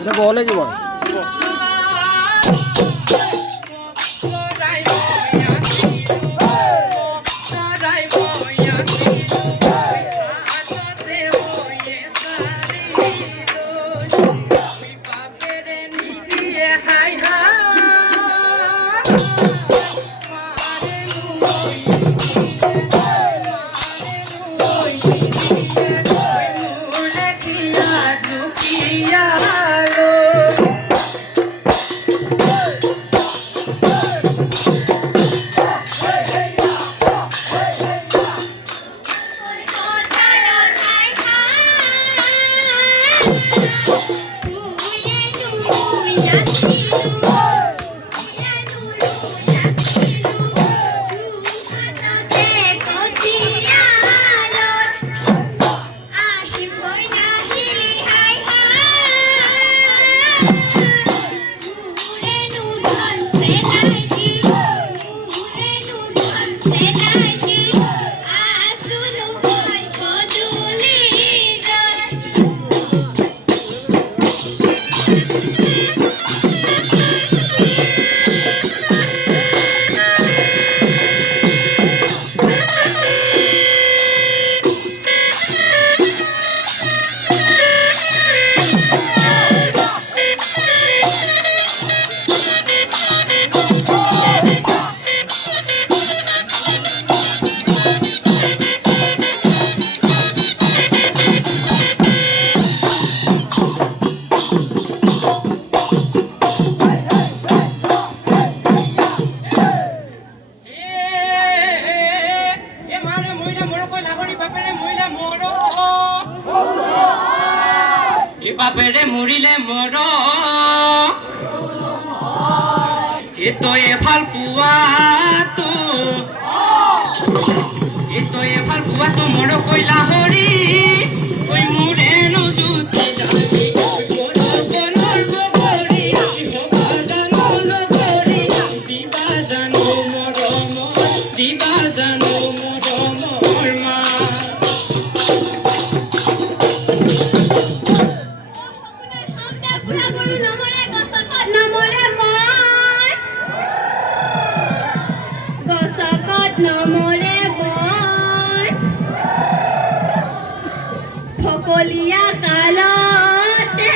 এটা বলে কি বল বাপেরে মরিলে মর এ তো এ ভাল পুয়া তো এ তো এ ভাল পুয়া তো মর কইলা হরি ওই মুরে নজুতি যাবি ফকলিয়া কালতে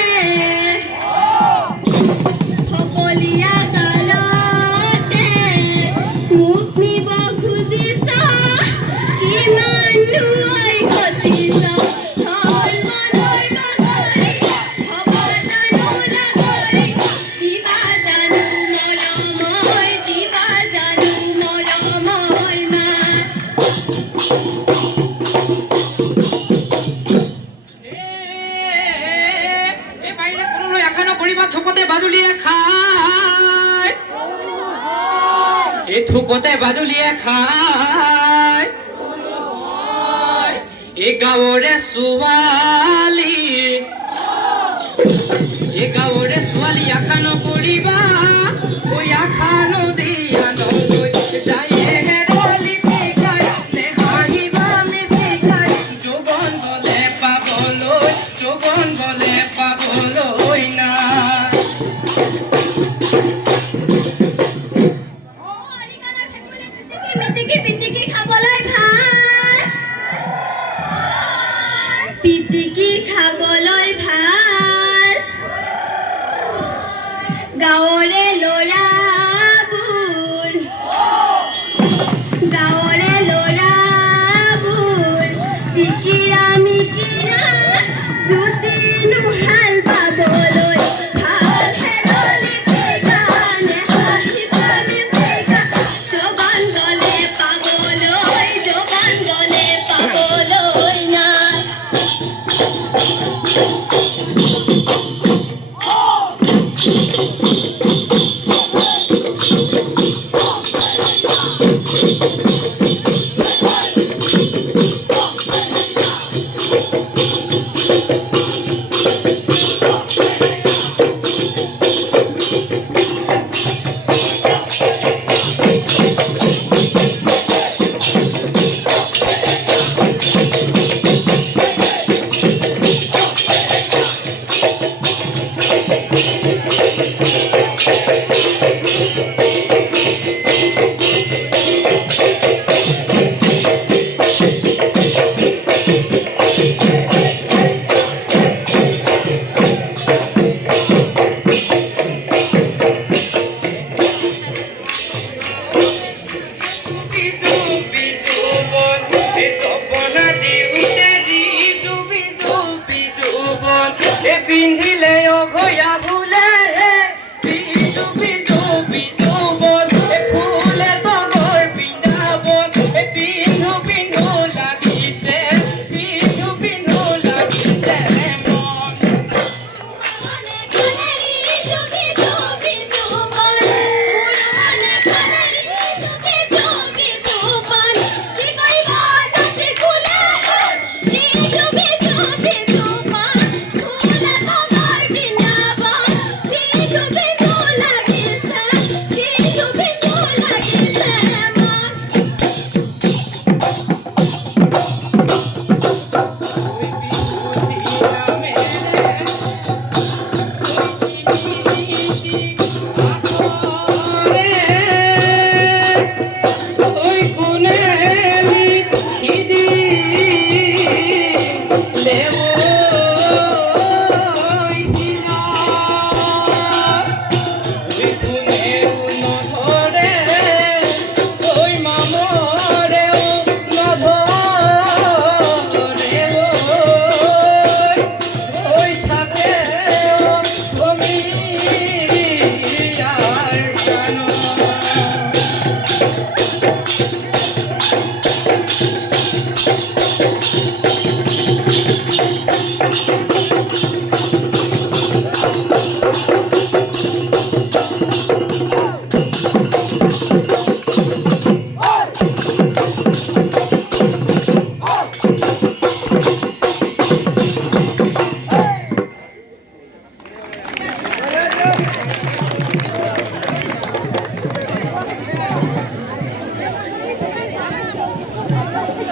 ফকলিয়া কালতে মুখ নিব খুজিছা কিমান বাদুলিয়ে খায় এই গাঁৱৰে ছোৱালী আশা নকৰিবা ঐ আশা নদিয়া নলৈ যায় হেৰালি টিকাই নে হাঁহিবা মিচিকাই যৌৱন গলে পাবলৈ নাই পিটিকি পিটিকি খাবলৈ ভাল পিটিকি খাবলৈ ভাল গাঁৱৰে ল'ৰাবোৰ টিকিৰা মিকিৰা জুতিনো হাল পাবলৈ ভাল হেৰলি টিকা নে হাঁহিবা মিচিকা যৌৱন গলে পাবলৈ নাই পিন্ধিলে অঘয়া ফুলে বিজু বিজু বিজু বন ফুলে তগৰ পিন্ধাবন পিন্ধো পিন্ধো লাগিছে মন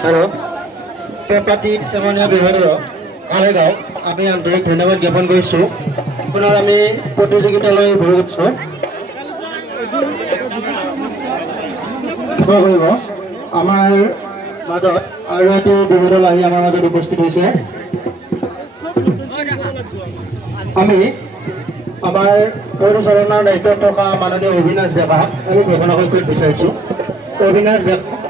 আৰু পেপাটিক চেমনীয়া বিভাগৰ কালেগাঁও আমি আন্তৰিক ধন্যবাদ জ্ঞাপন কৰিছোঁ। পুনৰ আমি প্ৰতিযোগিতালৈ ভৰি উঠিছোঁ। কৰিব আমাৰ মাজত আৰু এটি বিহু দল আহি আমাৰ মাজত উপস্থিত হৈছে। আমি আমাৰ পৰিচালনাৰ দায়িত্বত থকা মাননীয় অবিনাশ ডেকা আমি ঘোষণা কৰিব বিচাৰিছোঁ। অবিনাশ ডেকা